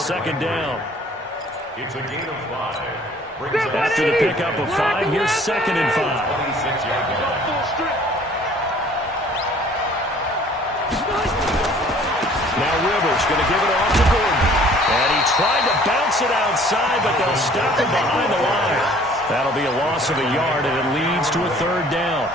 second down. It's a gain of 5. After the pickup of 5, here's 2nd and 5. Now Rivers going to give it off to Gordon. And he tried to bounce it outside, but they'll stop him behind the line. That'll be a loss of a yard, and it leads to a 3rd down.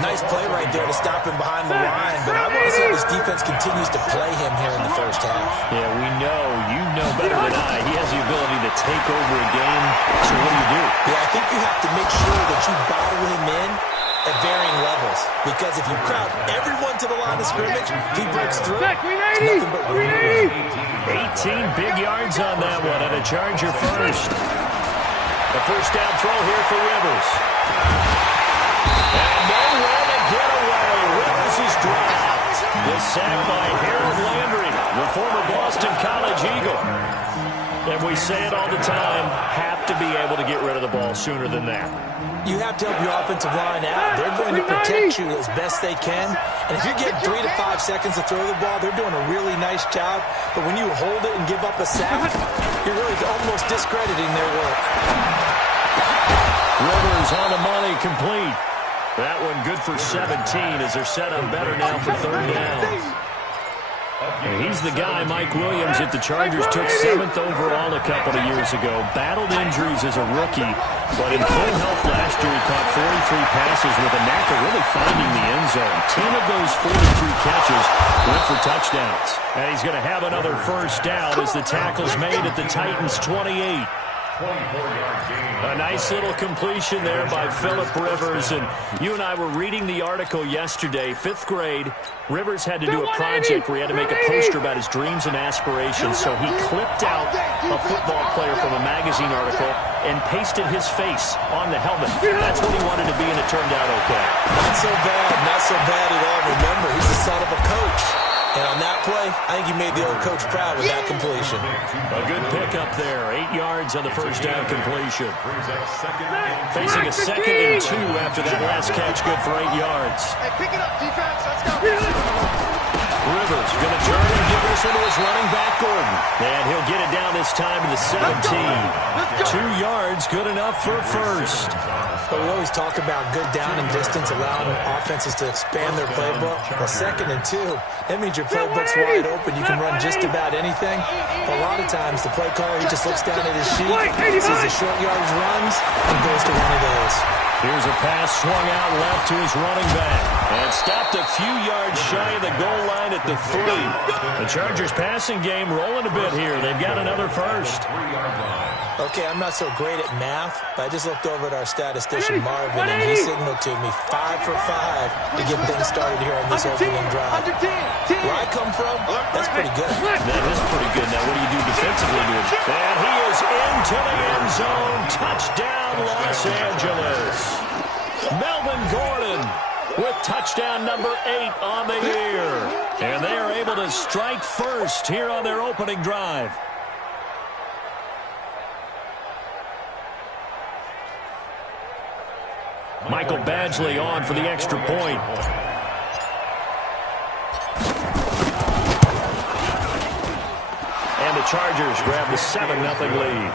Nice play right there to stop him behind the line, but I want to see how this defense continues to play him here in the first half. Yeah, we know. You know better than I. He has the ability to take over a game. So what do? Yeah, I think you have to make sure that you bottle him in at varying levels, because if you crowd everyone to the line of scrimmage, if he breaks through, it's nothing but room. 18 big yards on that one, and a Charger first. The first down throw here for Rivers. And nowhere to get away. Rivers is dropped. The sack by Harold Landry, the former Boston College Eagle. And we say it all the time, have to be able to get rid of the ball sooner than that. You have to help your offensive line out. They're going to protect you as best they can. And if you get 3 to 5 seconds to throw the ball, they're doing a really nice job. But when you hold it and give up a sack, you're really almost discrediting their work. Rivers on the money, complete. That one good for 17 as they're set up better now for 3rd down. And he's the guy, Mike Williams, that the Chargers took 7th overall a couple of years ago. Battled injuries as a rookie, but in full health last year, he caught 43 passes with a knack of really finding the end zone. 10 of those 43 catches went for touchdowns. And he's going to have another first down as the tackle's made at the Titans' 28. A nice little completion there by Phillip Rivers. And you and I were reading the article yesterday, 5th grade. Rivers had to do a project where he had to make a poster about his dreams and aspirations. So he clipped out a football player from a magazine article and pasted his face on the helmet. That's what he wanted to be, and it turned out okay. Not so bad at all. Remember, he's the son of a coach. And on that play, I think he made the old coach proud with that completion. A good pickup there. 8 yards on the first down completion. Facing a 2nd and 2 after that last catch, good for 8 yards. Hey, pick it up, defense. Let's go. Rivers going to turn and give this one to his running back, Gordon. And he'll get it down this time to the 17. 2 yards, good enough for a first. But we always talk about good down and distance, allowing offenses to expand their playbook. Well, 2nd and 2, that means your playbook's wide open. You can run just about anything. But a lot of times, the play caller, he just looks down at his sheet, sees the short yardage runs, and goes to one of those. Here's a pass swung out left to his running back. And stopped a few yards shy of the goal line at the 3. The Chargers passing game rolling a bit here. They've got another first. Okay, I'm not so great at math, but I just looked over at our statistician, Marvin, and he signaled to me 5 for 5 to get things started here on this opening drive. Where I come from, that's pretty good. That is pretty good. Now, what do you do defensively to him? And he is into the end zone. Touchdown, Los Angeles. Melvin Gordon with touchdown number 8 on the year. And they are able to strike first here on their opening drive. Michael Badgley on for the extra point. And the Chargers grab the 7-0 lead.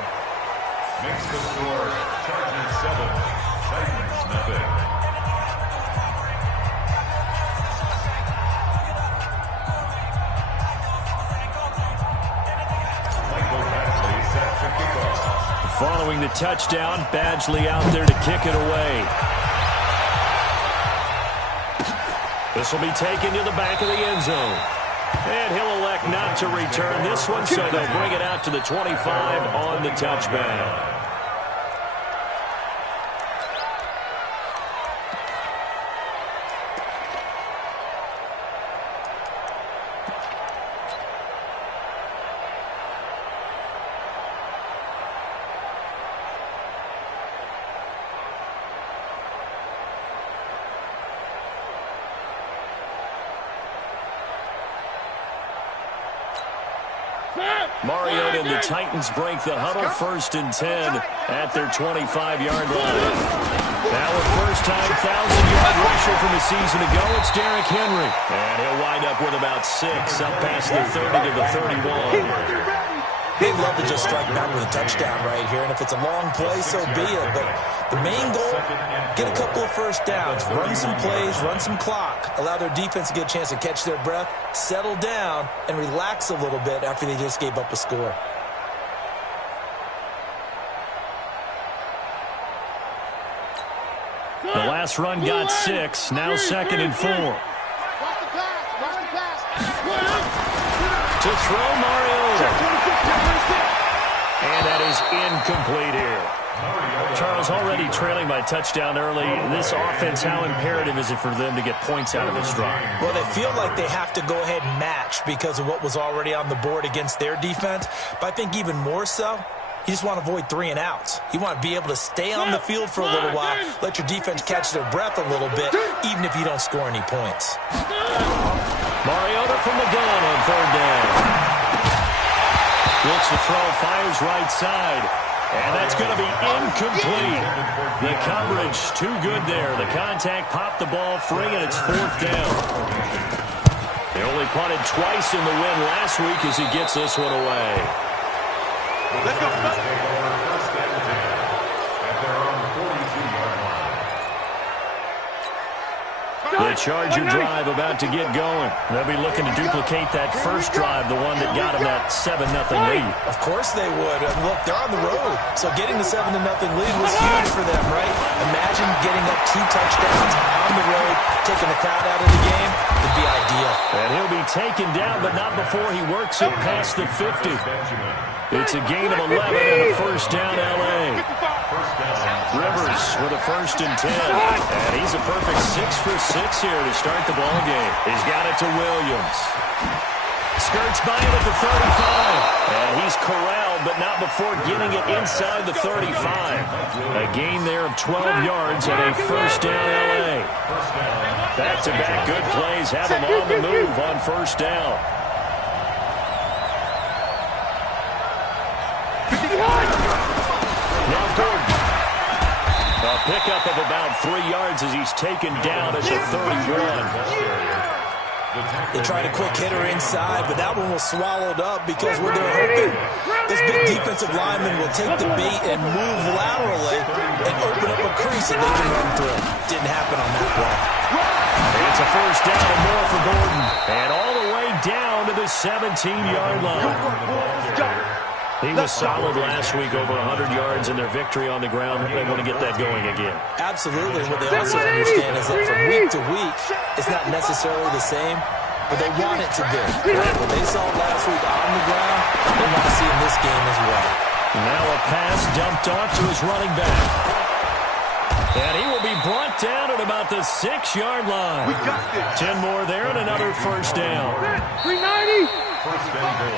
Makes the score Chargers 7, Titans nothing. Michael Badgley set to kick off. Following the touchdown, Badgley out there to kick it away. This will be taken to the back of the end zone. And he'll elect not to return this one, so they'll bring it out to the 25 on the touchback. Mariota and the Titans break the huddle, 1st and 10 at their 25-yard line. Now a first-time 1,000-yard rusher from a season ago, it's Derrick Henry. And he'll wind up with about 6, up past the 30 to the 31. They'd love to just strike back with a touchdown right here, and if it's a long play, so be it. But the main goal, get a couple of first downs, run some plays, run some clock, allow their defense to get a chance to catch their breath, settle down, and relax a little bit after they just gave up a score. The last run got 6, now 2nd and 4. To throw Mariota. And that is incomplete here. Charles, already trailing by touchdown early. This offense, how imperative is it for them to get points out of this drive? Well, they feel like they have to go ahead and match because of what was already on the board against their defense. But I think even more so, you just want to avoid 3 and outs. You want to be able to stay on the field for a little while, let your defense catch their breath a little bit, even if you don't score any points. Mariota from the gun on 3rd down. Looks to throw, fires right side. And that's going to be incomplete. The coverage too good there. The contact popped the ball free, and it's 4th down. They only punted twice in the win last week as he gets this one away. Let's go. First and 10 at their own 42-yard line. The Charger drive about to get going. They'll be looking to duplicate that first drive, the one that got them that 7-0 lead. Of course they would. Look, they're on the road, so getting the 7-0 lead was huge for them, right? Imagine getting up 2 touchdowns on the road, taking the crowd out of the game. It'd be ideal. And he'll be taken down, but not before he works it past the 50. It's a gain of 11 and a first down, L.A. Rivers with a 1st and 10. And he's a perfect 6 for 6 here to start the ball game. He's got it to Williams. Skirts by him at the 35. And he's corralled, but not before getting it inside the 35. A gain there of 12 yards and a first down, L.A. Back-to-back good plays have him on the move on first down. Now Gordon. A pickup of about 3 yards as he's taken down at the 31. They tried a quick hitter inside, but that one was swallowed up because when they're hoping, this big defensive lineman will take the bait and move laterally and open up a crease that they can run through. Didn't happen on that play. It's a first down and more for Gordon. And all the way down to the 17-yard line. He was solid last week, over 100 yards in their victory on the ground. They want to get that going again. Absolutely. What they also understand is that from week to week, it's not necessarily the same, but they want it to be. What they saw last week on the ground, they want to see in this game as well. Now a pass dumped off to his running back. And he will be brought down at about the 6-yard line. 10 more there and another first down. 390.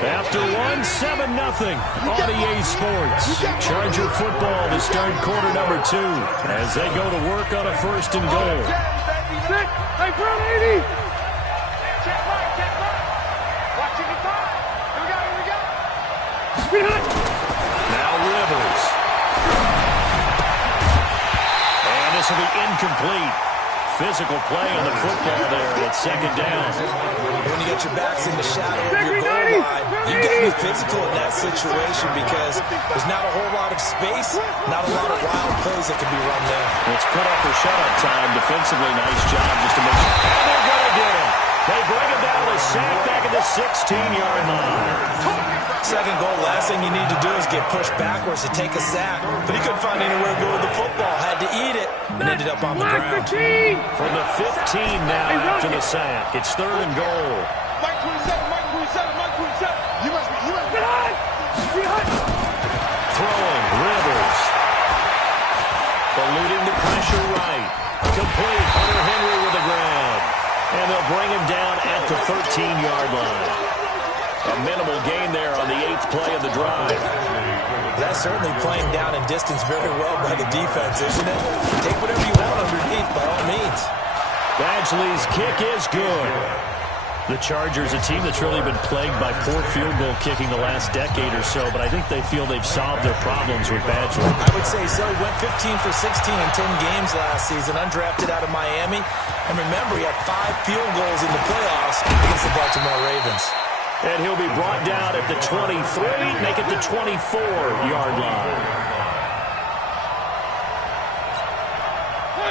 After 1, 7-0 on EA Sports. Charger football to start quarter number 2 as they go to work on a 1st and goal. Hey, front 80. Check right. Watching the time. Here we go. Now Rivers. And this will be incomplete. Physical play on the football there at 2nd down. When you get your backs in the shadow of your goal line, you've got to be physical in that situation because there's not a whole lot of space, not a lot of wild plays that can be run there. Let's put up or shut up time. Defensively, nice job just to make sure. And they're going to get him. They bring him down to the sack back at the 16-yard line. 2nd goal, last thing you need to do is get pushed backwards to take a sack. But he couldn't find anywhere to go with the football, had to eat it, and ended up on the ground. From the 15 now after the sack. It's 3rd and goal. Mike 27. You must be. Throwing, Rivers. Eluding the pressure right. Complete, Hunter Henry with the grab. And they'll bring him down at the 13-yard line. A minimal gain there on the 8th play of the drive. That's certainly playing down in distance very well by the defense, isn't it? Take whatever you want underneath, by all means. Badgley's kick is good. The Chargers, a team that's really been plagued by poor field goal kicking the last decade or so, but I think they feel they've solved their problems with Badgley. I would say so. Went 15 for 16 in 10 games last season, undrafted out of Miami. And remember, he had 5 field goals in the playoffs against the Baltimore Ravens. And he'll be brought down at the 23, make it the 24-yard line.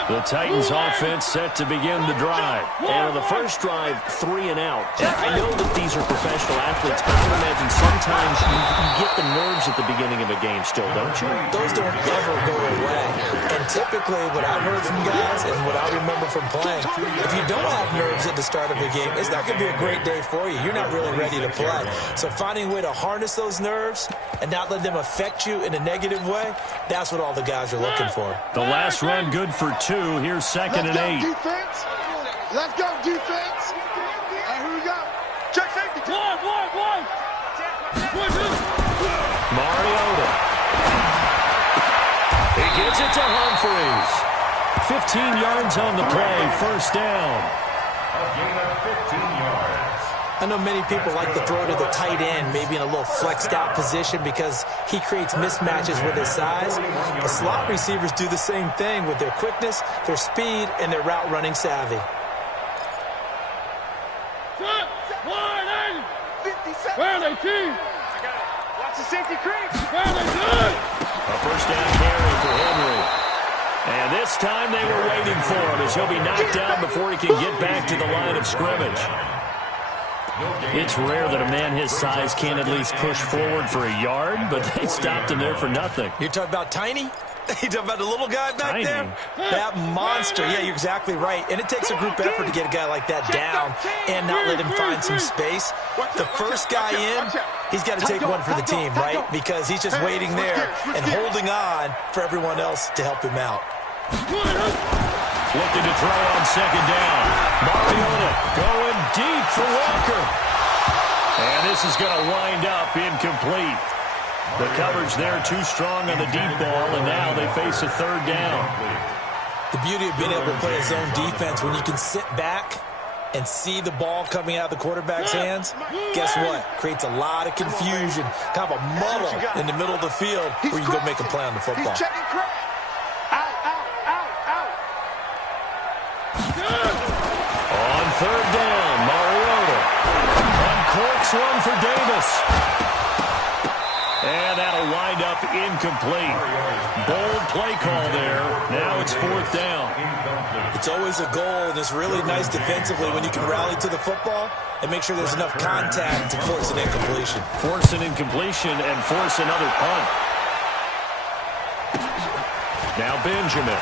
The Titans offense set to begin the drive. And on the first drive, 3 and out. I know that these are professional athletes, but I would imagine sometimes you get the nerves at the beginning of a game still, don't you? Those don't ever go away. And typically what I've heard from guys and what I remember from playing, if you don't have nerves at the start of a game, it's not going to be a great day for you. You're not really ready to play. So finding a way to harness those nerves and not let them affect you in a negative way, that's what all the guys are looking for. The last run good for 2. Here's 2nd and 8. Defense. Let's go, defense. Here we go. Check safety. One. Mariota. He gives it to Humphries. 15 yards on the play. First down. A gain of 15 yards. I know many people like to throw to the tight end, maybe in a little flexed out position because he creates mismatches with his size. The slot receivers do the same thing with their quickness, their speed, and their route running savvy. Where are they, team? Watch the safety creep. Where are they good? A first down carry for Henry. And this time they were waiting for him as he'll be knocked down before he can get back to the line of scrimmage. It's rare that a man his size can't at least push forward for a yard, but they stopped him there for nothing. You're talking about Tiny? You're talking about the little guy back Tiny. there? That monster. Yeah, you're exactly right. And it takes a group effort to get a guy like that down and not let him find some space. The first guy in, he's got to take one for the team, right? Because he's just waiting there and holding on for everyone else to help him out. Looking to throw on 2nd down. Mariota going deep for Walker. And this is going to wind up incomplete. The coverage there too strong on the deep ball, and now they face a 3rd down. The beauty of being able to play a zone defense when you can sit back and see the ball coming out of the quarterback's hands, guess what? Creates a lot of confusion, kind of a muddle in the middle of the field where you can go make a play on the football. He's checking crack. Out. On 3rd down, Mariota uncorks one for Davis. And that'll wind up incomplete. Bold play call there. Now it's 4th down. It's always a goal, and it's really nice defensively when you can rally to the football and make sure there's enough contact to force an incompletion. Force an incompletion and force another punt. Now Benjamin.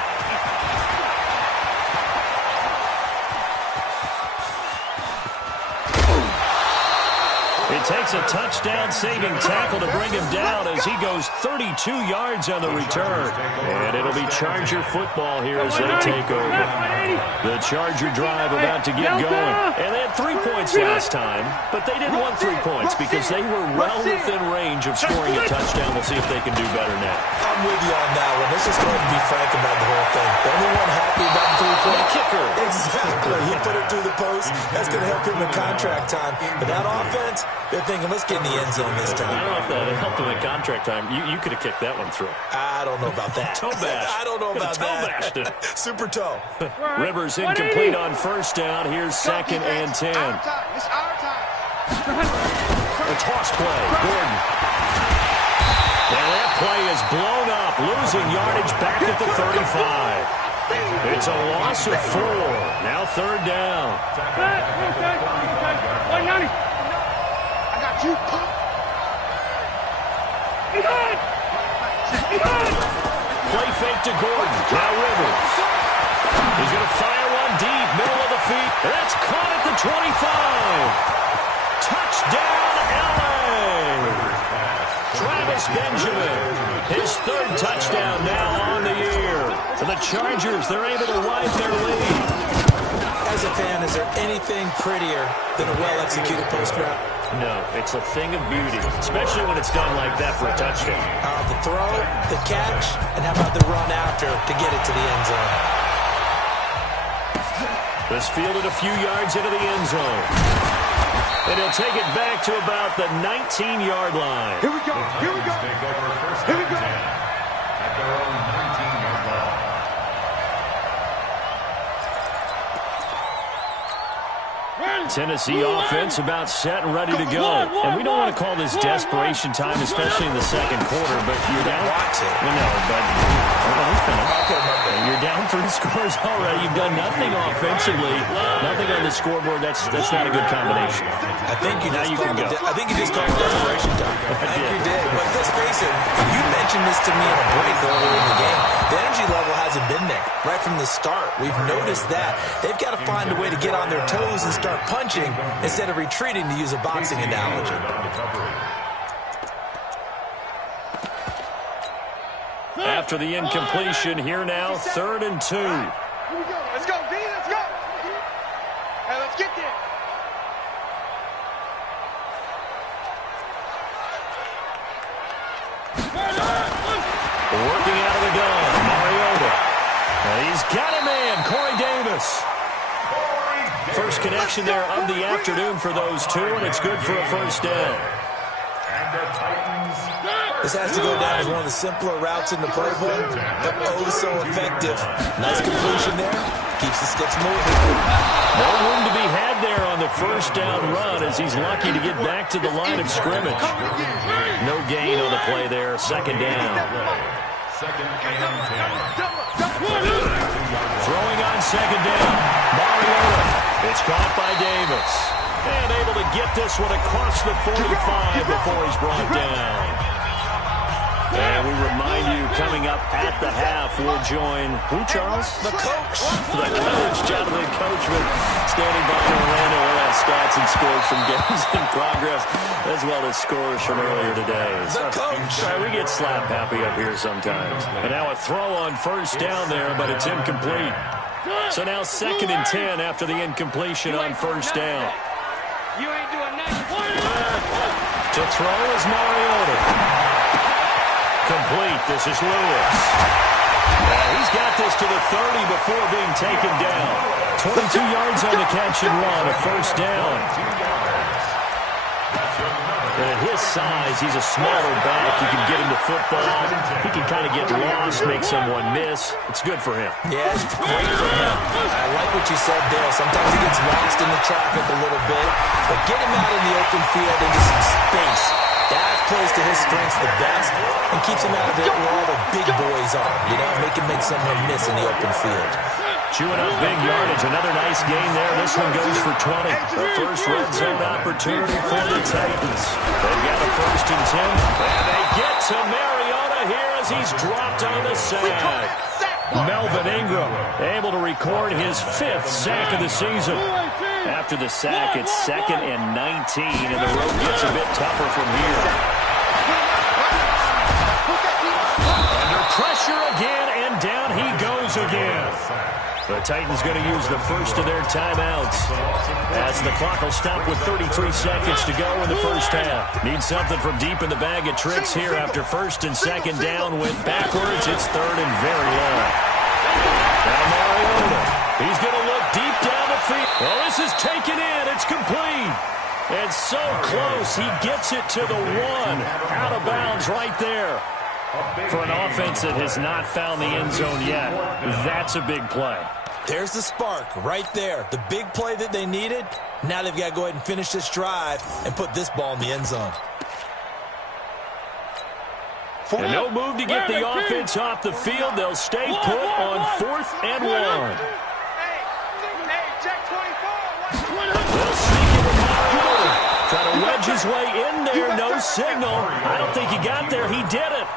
It takes a touchdown-saving tackle to bring him down as he goes 32 yards on the return. And it'll be Charger football here as they take over. The Charger drive about to get going. And they had 3 points last time, but they didn't want 3 points because they were well within range of scoring a touchdown. We'll see if they can do better now. I'm with you on that one. Let's just go ahead and be frank about the whole thing. The only one happy about the 3-point kicker. Exactly. He put it through the post. That's going to help him in contract time. But that offense, they're thinking, let's get in the end zone this time. I don't know if that helped him in contract time. You could have kicked that one through. I don't know about that. Toe bash. I don't know about Toe that. bashed it. Super toe. Rivers incomplete on 1st down. Here's 2nd and 10. It's our time. A toss play. Gordon. And that play is blown up. Losing yardage back at the 35. It's a loss of 4. Now 3rd down. Wait, Nani. I got you, punk. Play fake to Gordon. Now Rivers. He's going to fire one deep. Middle of the feet. That's caught at the 25. Touchdown, LA. Travis Benjamin. His 3rd touchdown now on the year. For the Chargers, they're able to widen their lead. As a fan, is there anything prettier than a well-executed post route? No, it's a thing of beauty, especially when it's done like that for a touchdown. The throw, the catch, and how about the run after to get it to the end zone? This fielded a few yards into the end zone. And he'll take it back to about the 19-yard line. Here we go. Here we go. Take over 1st Here we and go. 10 at their own 19-yard line. Tennessee offense about set and ready to go. And we don't want to call this desperation time, especially in the second quarter, but you're down. We know, but you're down 3 scores already. You've done nothing offensively, nothing on the scoreboard. That's not a good combination. I think you just called it desperation time. I think you did. But let's face it, you mentioned this to me in a break earlier in the game. The energy level hasn't been there right from the start. We've noticed that. They've got to find a way to get on their toes and start punching instead of retreating, to use a boxing analogy. After the incompletion, here now, 3rd and 2. Here we go. Let's go, D. Let's go. Hey, let's get there. Working out of the gun, Mariota. And he's got a man, Corey Davis. First connection there of the afternoon for those two, and it's good for a first down. This has to go down as one of the simpler routes in the playbook, but oh so effective. Nice completion there. Keeps the sticks moving. No room to be had there on the first down run as he's lucky to get back to the line of scrimmage. No gain on the play there. 2nd down. Throwing on 2nd down. Mariota. It's caught by Davis. And able to get this one across the 45 before he's brought down. And we remind you, coming up at the half, we'll join, who, Charles? The coach. The coach, Jonathan Coachman, standing by in Orlando. We'll have stats and scores from games in progress, as well as scores from earlier today. The coach. We get slap happy up here sometimes. And now a throw on first down there, but it's incomplete. So now 2nd and 10 after the incompletion on first down. You ain't doing nothing. To throw is Mariota. Complete. This is Lewis. He's got this to the 30 before being taken down. 22 yards on the catch and run, a first down. And at his size, he's a smaller back. You can get him the football. He can kind of get lost, make someone miss. It's good for him. Yeah, it's great for him. I like what you said there. Sometimes he gets lost in the traffic a little bit, but get him out in the open field into some space. That plays to his strengths the best and keeps him out of it where all the big boys are. You know, make someone miss in the open field. Chewing up big yardage. Another nice gain there. This one goes for 20. The first red zone opportunity for the Titans. They've got a 1st and 10. And they get to Mariota here as he's dropped on the sack. Melvin Ingram able to record his 5th sack of the season. After the sack, it's 2nd and 19, and the road gets a bit tougher from here. Under pressure again, and down he goes again. The Titans going to use the first of their timeouts as the clock will stop with 33 seconds to go in the first half. Need something from deep in the bag of tricks here after 1st and 2nd down. Went backwards. It's 3rd and very long. Now Mariota. He's going to look deep down the field. Well, this is taken in. It's complete. And so close. He gets it to the 1. Out of bounds right there. For an offense that has not found the end zone yet, that's a big play. There's the spark right there. The big play that they needed. Now they've got to go ahead and finish this drive and put this ball in the end zone. And no move to get the offense off the field. They'll stay put on 4th and 1. Hey, check 24. They'll sneak it with Mariota. Try to wedge his way in there. No signal. I don't think he got there. He did it.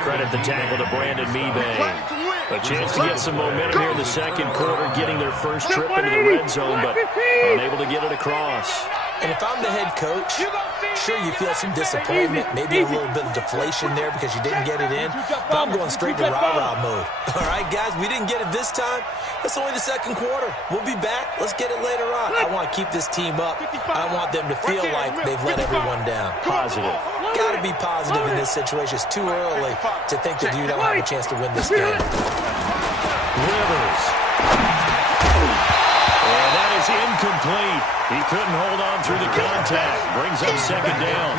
Credit the tackle to Brandon Mebane. A chance to get some momentum here in the second quarter, getting their first trip into the red zone, but unable to get it across. And if I'm the head coach, sure, you feel some disappointment, maybe a little bit of deflation there because you didn't get it in, but I'm going straight to rah-rah mode. All right, guys, we didn't get it this time. It's only the second quarter. We'll be back. Let's get it later on. I want to keep this team up. I want them to feel like they've let everyone down. Positive. Got to be positive in this situation. It's too early to think that you don't have a chance to win this game. Rivers. And that is incomplete. He couldn't hold on through the contact. Brings up 2nd down.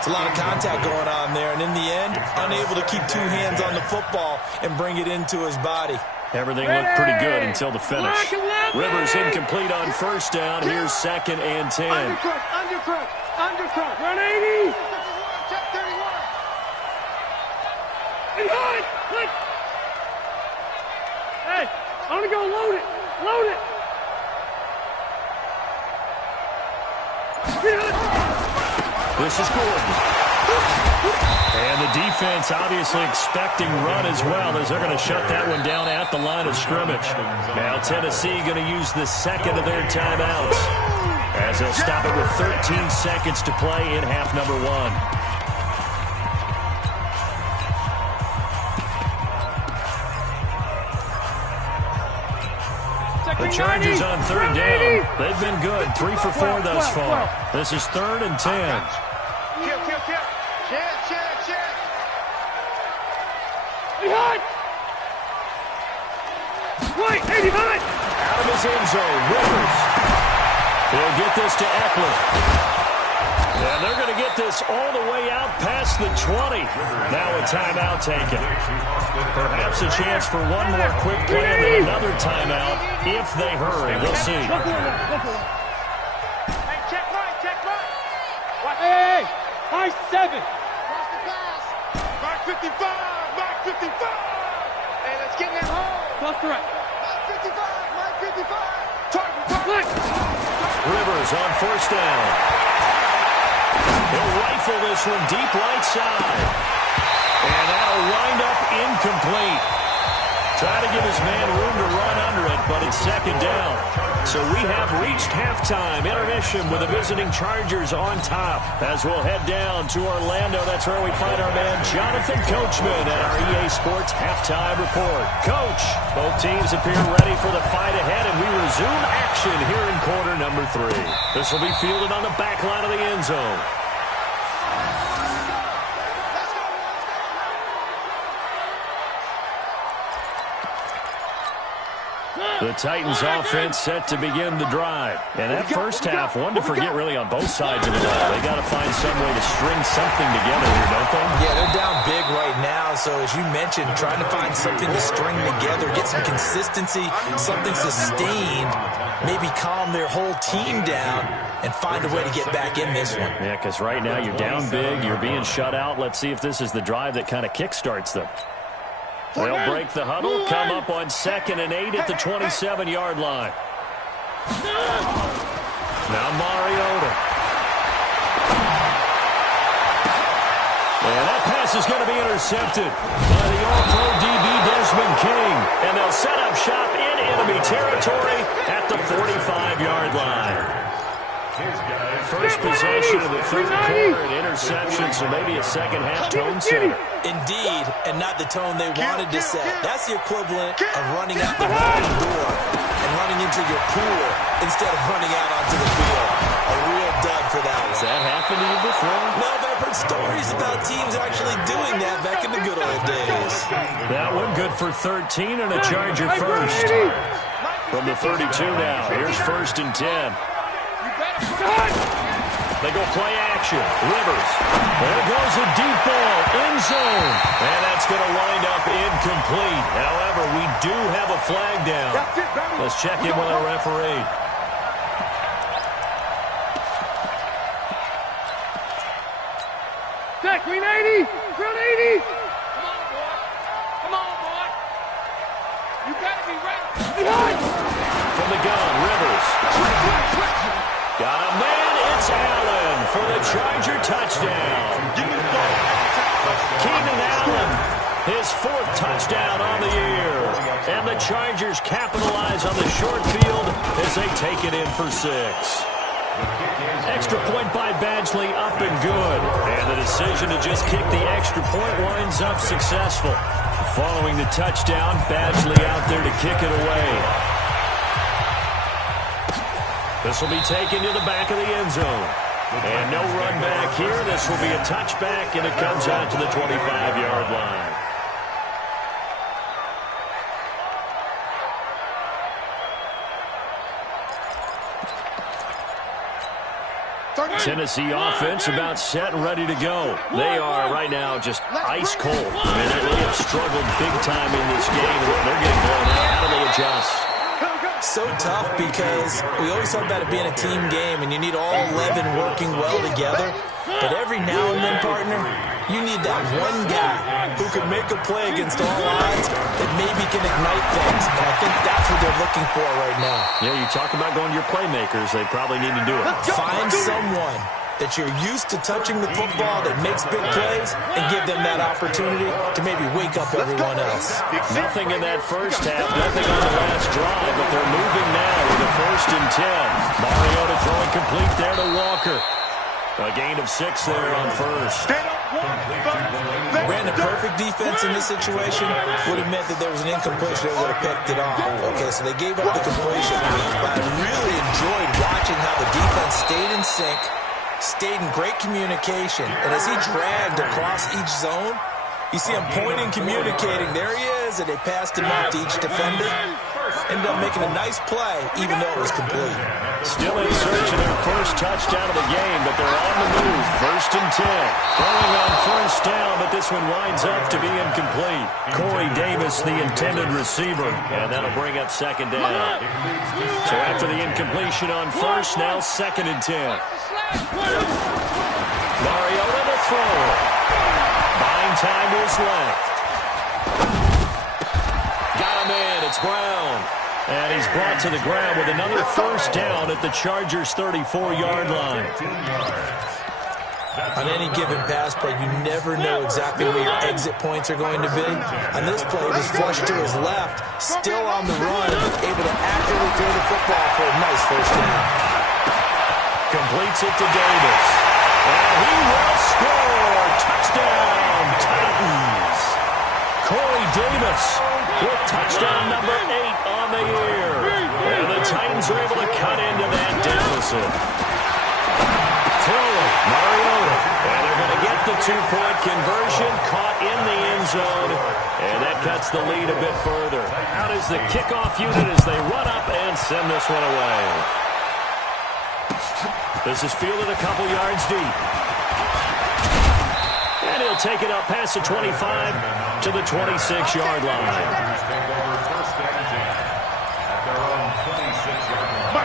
It's a lot of contact going on there, and in the end, unable to keep 2 hands on the football and bring it into his body. Everything looked pretty good until the finish. Rivers incomplete on first down. Here's 2nd and 10. Undercut. Run 80. Check 31. Behind. Hey, I'm going to go load it. This is Gordon. And the defense obviously expecting run as well, as they're going to shut that one down at the line of scrimmage. Now Tennessee going to use the second of their timeouts, as they'll stop it with 13 seconds to play in half number 1. The Chargers on 3rd down. They've been good. 3 for 4 thus far. This is 3rd and 10. Kill. Check. Behind. Right, hey, behind. Out of his end zone, Rivers. He'll get this to Eckler. And they're going to get this all the way out past the 20. Now a timeout taken. Perhaps a chance for one more quick play and then another timeout if they hurry. We'll see. Hey, check right. Hey, high 7. Cross the pass. Mark 55. Hey, let's get in that hole. Plus correct. Mark 55. Target. Rivers on 1st down. He'll rifle this one deep right side. And that'll wind up incomplete. Try to give his man room to run under it, but it's 2nd down. So we have reached halftime. Intermission with the visiting Chargers on top. As we'll head down to Orlando, that's where we find our man Jonathan Coachman at our EA Sports Halftime Report. Coach, both teams appear ready for the fight ahead, and we resume action here in quarter number 3. This will be fielded on the back line of the end zone. The Titans offense set to begin the drive. And that first half, one to forget really on both sides of the ball. They got to find some way to string something together here, don't they? Yeah, they're down big right now. So as you mentioned, trying to find something to string together, get some consistency, something sustained, maybe calm their whole team down and find a way to get back in this one. Yeah, because right now you're down big, you're being shut out. Let's see if this is the drive that kind of kickstarts them. They'll break the huddle, come up on 2nd and 8 at the 27-yard line. Now Mariota. And that pass is going to be intercepted by the All-Pro DB Desmond King. And they'll set up shop in enemy territory at the 45-yard line. First possession of the 3rd quarter, an interception, so maybe a second-half tone setter. Indeed, and not the tone they wanted to set. That's the equivalent of running out the wrong door and running into your pool instead of running out onto the field. A real dud for that one. Has that happened to you before? No, but I've heard stories about teams actually doing that back in the good old days. That one good for 13 and a Charger first. From the 32 now, here's 1st and 10. They go play action. Rivers. There goes a deep ball. End zone. And that's going to wind up incomplete. However, we do have a flag down. Let's check in with our referee. Check, green 80. Green 80. Come on, boy. You got to be ready. Behind. From the gun, Rivers. Got a man, it's Allen for the Charger touchdown. Keenan Allen, his 4th touchdown on the year. And the Chargers capitalize on the short field as they take it in for 6. Extra point by Badgley, up and good. And the decision to just kick the extra point winds up successful. Following the touchdown, Badgley out there to kick it away. This will be taken to the back of the end zone. And no run back here. This will be a touchback, and it comes out to the 25-yard line. Tennessee offense about set and ready to go. They are right now just ice cold. I mean, they really have struggled big time in this game. They're getting blown out. How do they adjust? So tough because we always talk about it being a team game and you need all 11 working well together. But every now and then, partner, you need that one guy who can make a play against all odds that maybe can ignite things. And I think that's what they're looking for right now. Yeah, you talk about going to your playmakers. They probably need to do it. Find someone that you're used to touching the football that makes big plays and give them that opportunity to maybe wake up everyone else. Nothing in that first half, nothing on the last drive, but they're moving now with a 1st and 10. Mariota throwing complete there to Walker. A gain of 6 there on first. Ran a perfect defense in this situation. Would have meant that there was an incompletion. They would have picked it off. Okay, so they gave up the completion. But I really enjoyed watching how the defense stayed in sync, stayed in great communication. And as he dragged across each zone, you see him pointing, communicating. There he is, and they passed him out to each defender. Ended up making a nice play, even though it was complete. Still in search of their first touchdown of the game, but they're on the move. 1st and 10. Throwing on 1st down, but this one winds up to be incomplete. Corey Davis, the intended receiver, and that'll bring up 2nd down. So after the incompletion on 1st, now 2nd and 10. Mariota to throw. Buying time is left. Got him in. It's Brown. And he's brought to the ground with another 1st down at the Chargers' 34-yard line. On any given pass play, you never know exactly where your exit points are going to be. On this play, it was flushed to his left, still on the run, able to accurately throw the football for a nice 1st down. Completes it to Davis. And he will score. Touchdown, Titans. Corey Davis with touchdown number 8 on the year. And the Titans are able to cut into that deficit. Throwing, Mariota. And they're going to get the 2-point conversion, caught in the end zone. And that cuts the lead a bit further. Out is the kickoff unit as they run up and send this one away. This is fielded a couple yards deep. And he'll take it up past the 25 to the 26-yard line.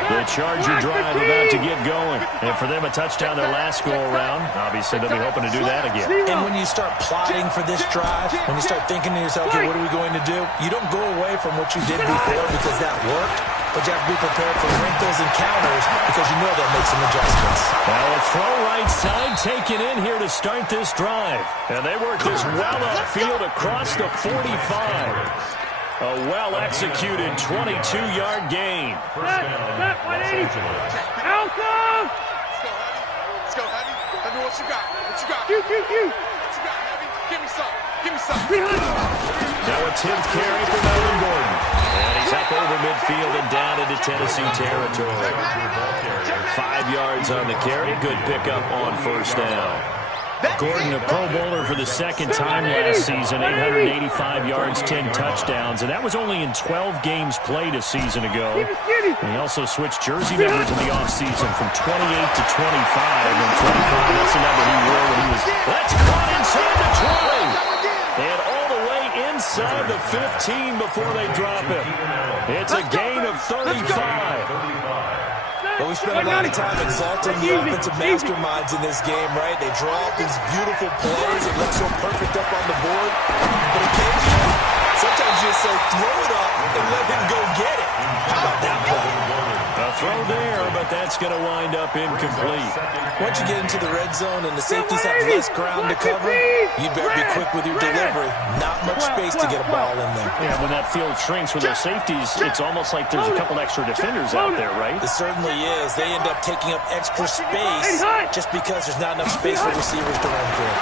The Charger drive about to get going. And for them, a touchdown their last go-around. Obviously, they'll be hoping to do that again. And when you start plotting for this drive, when you start thinking to yourself, okay, what are we going to do? You don't go away from what you did before because that worked. But you have to be prepared for wrinkles and counters because you know they'll make some adjustments. Well, a throw right side taken in here to start this drive. And they work this well upfield across the 45. A well-executed 22-yard gain. Set, 180. Alpha! Let's go, Heavy. Heavy, what you got? What you got? Q. What you got, Heavy? Give me some. Give me some. 300. Now a 10th carry for Melvin Gordon. And he's up over midfield and down into Tennessee territory. 5 yards on the carry. Good pickup on 1st down. Gordon, a Pro Bowler for the 2nd time last season, 885 yards, 10 touchdowns, and that was only in 12 games played a season ago. And he also switched jersey numbers in the offseason from 28 to 25, and 25, that's the number he wore when he was, that's caught inside the 20, and all the way inside the 15 before they drop him. It's a gain of 35. But we spent a lot of time exalting the offensive masterminds in this game, right? They draw up these beautiful plays. It looks so perfect up on the board. But occasionally, sometimes you just say, throw it up and let him go get it. How about that play? A throw there, but that's going to wind up incomplete. Once you get into the red zone and the safeties have less ground to cover, you better be quick with your delivery. Not much space to get a ball in there. Yeah, when that field shrinks with those safeties, it's almost like there's a couple extra defenders out there, right? It certainly is. They end up taking up extra space just because there's not enough space for receivers to run through.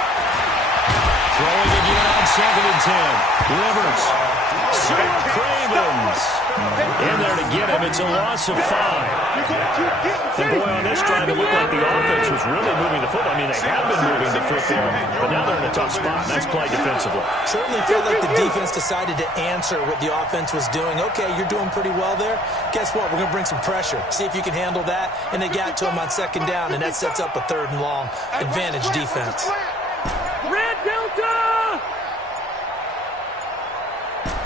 Throwing again on 2nd and 10. Rivers. Super Cravens. In there to get him. It's a loss of 5. And boy, on this drive, it looked like the offense was really moving the football. I mean, they have been moving the football, but now they're in a tough spot. Nice play defensively. Certainly felt like the defense decided to answer what the offense was doing. Okay, you're doing pretty well there. Guess what? We're going to bring some pressure. See if you can handle that. And they got to him on 2nd down, and that sets up a 3rd and long. Advantage defense. Red Delta!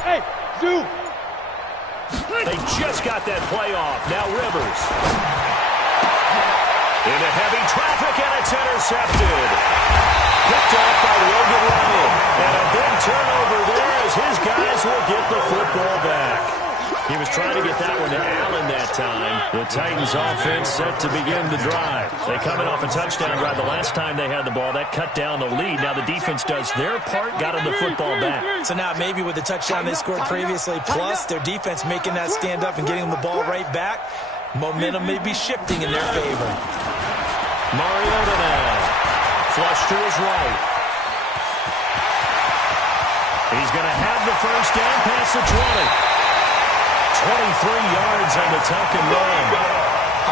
Hey, Zoo! They just got that play off. Now Rivers. Into heavy traffic, and it's intercepted. Picked off by Logan Ryan. And a big turnover there as his guys will get the football back. He was trying to get that one to Allen that time. The Titans offense set to begin the drive. They coming off a touchdown drive the last time they had the ball. That cut down the lead. Now the defense does their part, got them the football back. So now maybe with the touchdown they scored previously, plus their defense making that stand up and getting them the ball right back, momentum may be shifting in their favor. Mariota now. Flush to his right. He's going to have the first down past the 20. 23 yards on the tuck and run.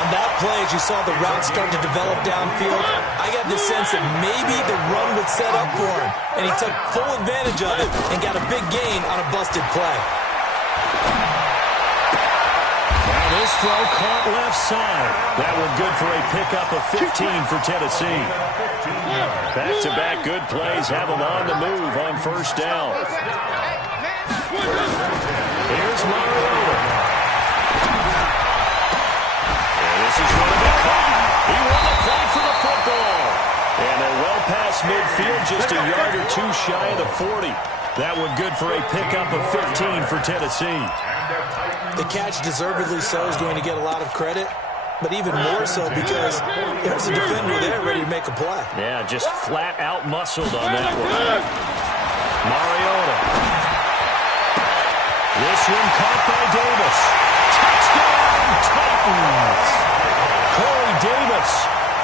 On that play, as you saw the route start to develop downfield, I got the sense that maybe the run would set up for him. And he took full advantage of it and got a big gain on a busted play. Now this throw caught left side. That one good for a pickup of 15 for Tennessee. Back-to-back good plays have them on the move on first down. Here's Mariota. And this is going to be caught. He won the fight for the football. And they're well past midfield, just a yard or two shy of the 40. That one good for a pickup of 15 for Tennessee. The catch, deservedly so, is going to get a lot of credit, but even more so because there's a defender there ready to make a play. Yeah, just flat out muscled on that one. Mariota. This one caught by Davis. Touchdown, Titans! Corey Davis,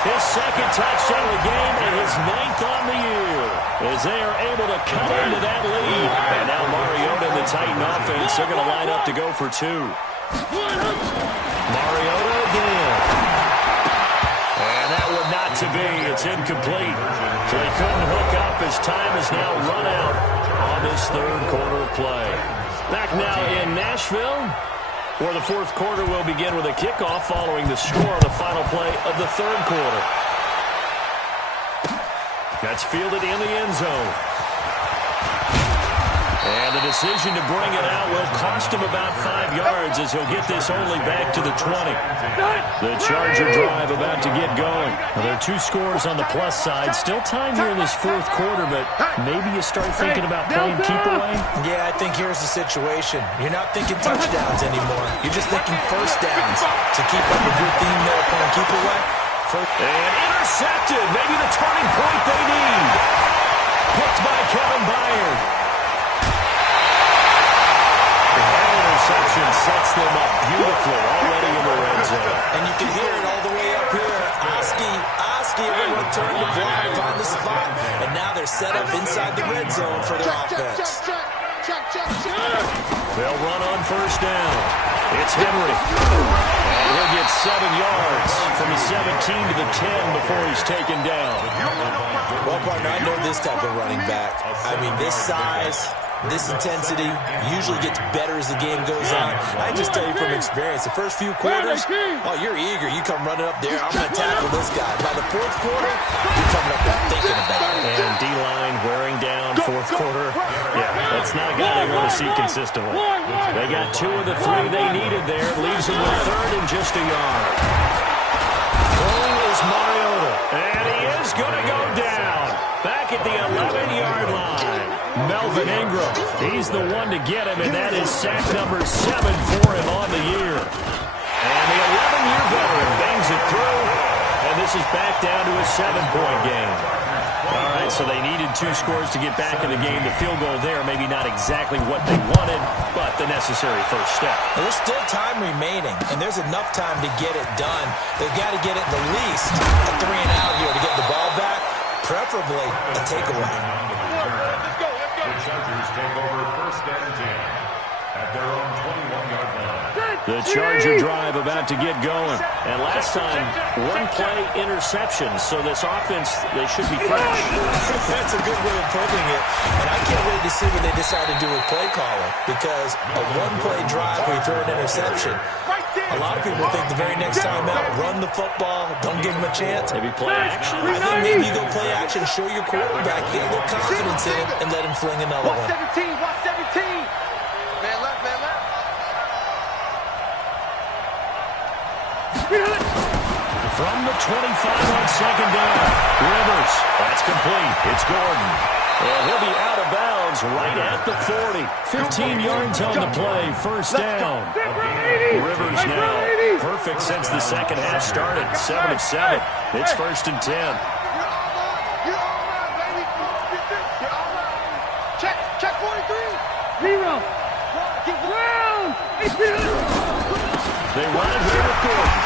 his second touchdown of the game and his 9th on the year, as they are able to cut into that lead. And now Mariota and the Titan offense are going to line up to go for two. Mariota again. And that one not to be. It's incomplete. So they couldn't hook up as time is now run out on this third quarter play. Back now in Nashville, where the fourth quarter will begin with a kickoff following the score on the final play of the third quarter. That's fielded in the end zone. And the decision to bring it out will cost him about 5 yards as he'll get this only back to the 20. The Charger drive about to get going. Well, there are two scores on the plus side. Still time here in this fourth quarter, but maybe you start thinking about playing keep away? Yeah, I think here's the situation. You're not thinking touchdowns anymore. You're just thinking first downs. To keep up with your theme there, playing keep away. And intercepted. Maybe the turning point they need. Picked by Kevin Byard. Interception sets them up beautifully already in the red zone. And you can hear it all the way up here. Oski, everyone turned to block on the spot. And now they're set up inside the red zone for their offense. They'll run on first down. It's Henry. And he'll get 7 yards from the 17 to the 10 before he's taken down. Well, partner, I know this type of running back. I mean, this size, this intensity usually gets better as the game goes on. I just tell you from experience, the first few quarters, oh, you're eager. You come running up there, I'm going to tackle this guy. By the fourth quarter, you're coming up there thinking about it. And D-line wearing down fourth quarter. Yeah, that's not a guy they want to see consistently. They got 2 of the 3 they needed there. Leaves them with third and just a yard. Throwing is Mariota. And he is going to go down. Back at the 11-yard line. Melvin Ingram, he's the one to get him, and that is sack number 7 for him on the year. And the 11-year veteran bangs it through, and this is back down to a 7-point game. All right, so they needed 2 scores to get back in the game. The field goal there, maybe not exactly what they wanted, but the necessary first step. There's still time remaining, and there's enough time to get it done. They've got to get it at least a 3 and out here to get the ball back, preferably a takeaway. The Chargers take over first and 10 at their own 21-yard line. The Charger drive about to get going. And last time, 1 play interception. So this offense, they should be fresh. That's a good way of putting it. And I can't wait to see what they decide to do with play calling. Because a 1-play drive where you throw an interception, a lot of people think the very next time out, run the football, don't give them a chance. Maybe play action. I think maybe you go play action, show your quarterback, get a little confidence in him, and let him fling another one. Watch 17, watch 17. Man left, man left. From the 25 on second down. Rivers. That's complete. It's Gordon. And he'll be out of bounds right at the 40. 15 yards on the play. First down. Rivers now perfect since the second half started. 7 of 7. It's first and 10. Check 43. 0. Get round. They run it here with Gordon.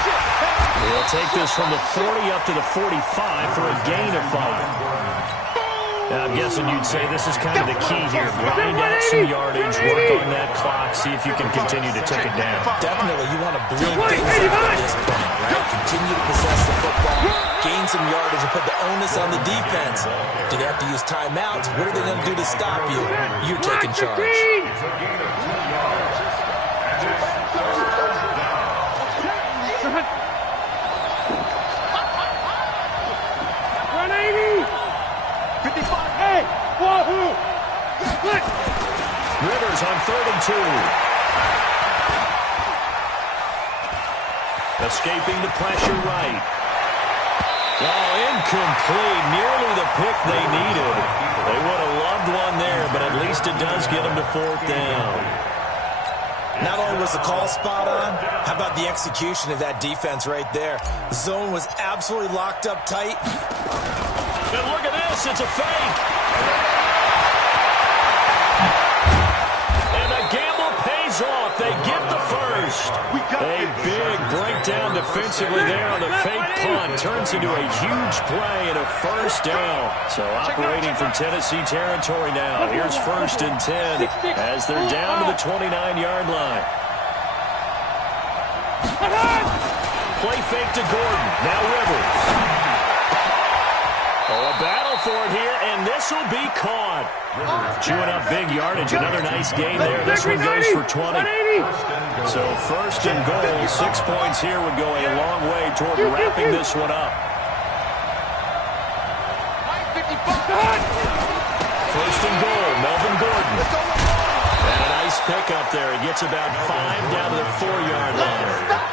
He'll take this from the 40 up to the 45 for a gain of 5. Now, I'm guessing you'd say this is kind of the key here. Grind out some yardage, work on that clock, see if you can continue to take it down. Definitely, you want to bleed things out at this point, right? Continue to possess the football, gain some yardage, and put the onus on the defense. Do they have to use timeouts? What are they going to do to stop you? You're taking charge. Rivers on 3rd and 2. Escaping the pressure right. Oh, incomplete. Nearly the pick they needed. They would have loved one there, but at least it does get them to 4th down. Not only was the call spot on, how about the execution of that defense right there? The zone was absolutely locked up tight. And look at this. It's a fake. And the gamble pays off. They get the first. A big breakdown defensively there on the fake punt. Turns into a huge play and a first down. So operating from Tennessee territory now. Here's 1st and 10 as they're down to the 29-yard line. Play fake to Gordon. Now Rivers. Oh, a battle for it here, and this will be caught. Chewing up big yardage. Another nice gain there. This one goes for 20. So 1st and goal. 6 points here would go a long way toward wrapping this one up. 1st and goal. Melvin Gordon. And a nice pick up there. He gets about 5 down to the 4-yard line.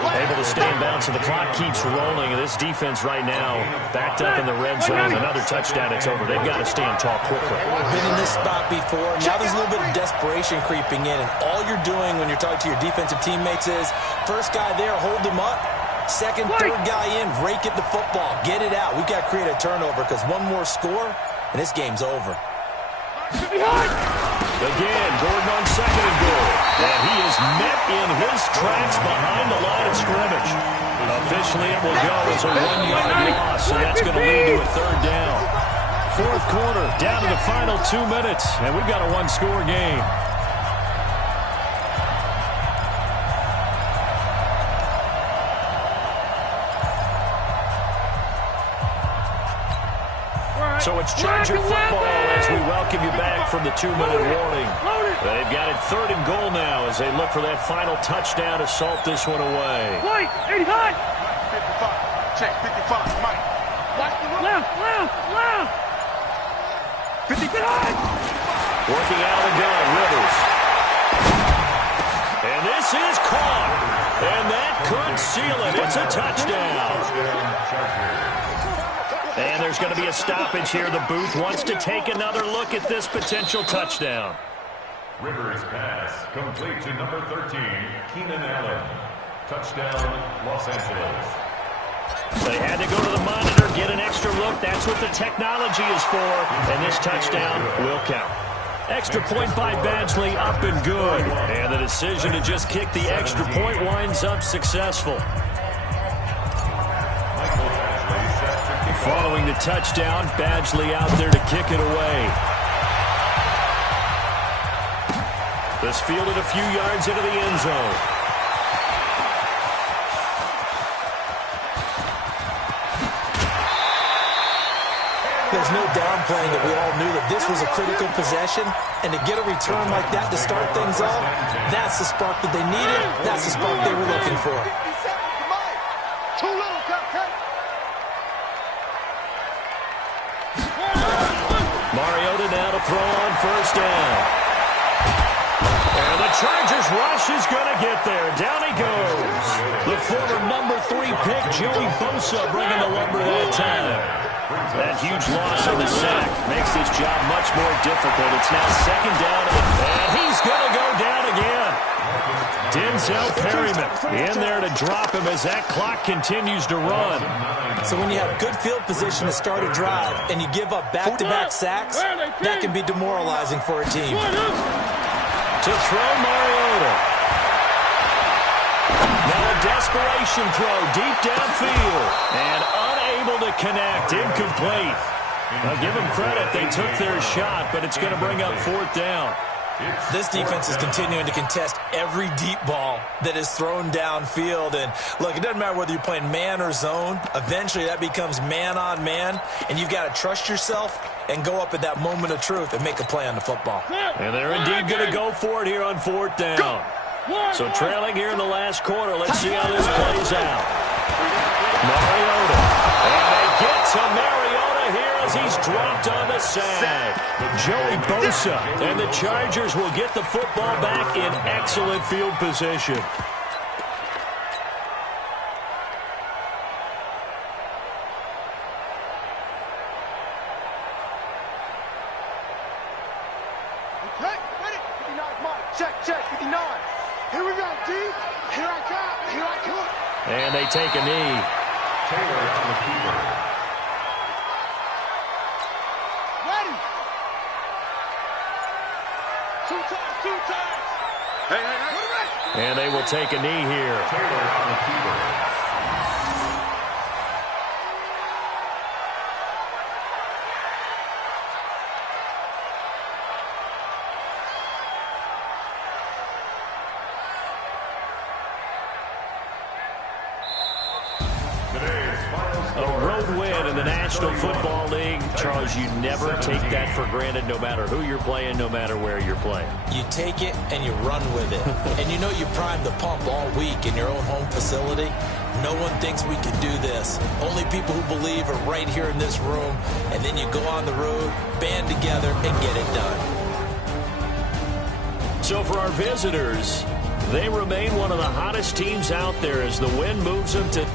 Able to stay in bounds, and the clock keeps rolling. This defense right now backed up in the red zone. Another touchdown, it's over. They've got to stand tall quickly. Been in this spot before. Now there's a little bit of desperation creeping in, and all you're doing when you're talking to your defensive teammates is, first guy there, hold him up. Second, third guy in, rake at the football. Get it out. We've got to create a turnover because one more score, and this game's over. Again, Gordon on 2nd and goal. And he is met in his tracks behind the line of scrimmage. Officially, it will go as a 1-yard loss, and that's going to lead to a 3rd down. 4th quarter, down to the final 2 minutes, and we've got a 1-score game. So it's Charger football as we welcome you back from the 2-minute warning. They've got it 3rd and goal now as they look for that final touchdown to salt this one away. White, 85. 55. Check 55. Mike. Left. 55. Working out of the gun, Rivers. And this is caught. And that could seal it. It's a touchdown. And there's going to be a stoppage here. The booth wants to take another look at this potential touchdown. Rivers pass complete to number 13, Keenan Allen. Touchdown, Los Angeles. They had to go to the monitor, get an extra look. That's what the technology is for. And this touchdown will count. Extra point by Badgley, up and good. And the decision to just kick the extra point winds up successful. Following the touchdown, Badgley out there to kick it away. This fielded a few yards into the end zone. There's no downplaying that we all knew that this was a critical possession, and to get a return like that to start things off, that's the spark that they needed. That's the spark they were looking for. Too low, Cupcake. Mariota now to throw on 1st down. And the the Chargers rush is going to get there. Down he goes. The former number 3 pick, Joey Bosa, bringing the lumber that time. That huge loss on the sack makes this job much more difficult. It's now second down, and he's going to go down again. Denzel Perryman in there to drop him as that clock continues to run. So when you have good field position to start a drive and you give up back-to-back sacks, that can be demoralizing for a team. To throw Mariota. Now a desperation throw deep downfield. And unable to connect. Incomplete. Now give them credit. They took their shot, but it's going to bring up 4th down. This defense is continuing to contest every deep ball that is thrown downfield. And, look, it doesn't matter whether you're playing man or zone. Eventually, that becomes man-on-man, and you've got to trust yourself and go up at that moment of truth and make a play on the football. And they're indeed going to go for it here on 4th down. So trailing here in the last quarter. Let's see how this plays out. Mariota. And they get to Mariota here as he's dropped on the sack. Joey Bosa. And the Chargers will get the football back in excellent field position. Okay, ready? 59, Mike. Check, 59. Here we go, D. Here I come. Here I come. And they take a knee. Taylor on the keeper. Ready. 2 times. Hey. And they will take a knee here. Taylor on the keeper. A road win in the National Football League. Charles, you never take that for granted no matter who you're playing, no matter where you're playing. You take it and you run with it. And you know you primed the pump all week in your own home facility. No one thinks we can do this. Only people who believe are right here in this room. And then you go on the road, band together, and get it done. So for our visitors, they remain one of the hottest teams out there as the wind moves them to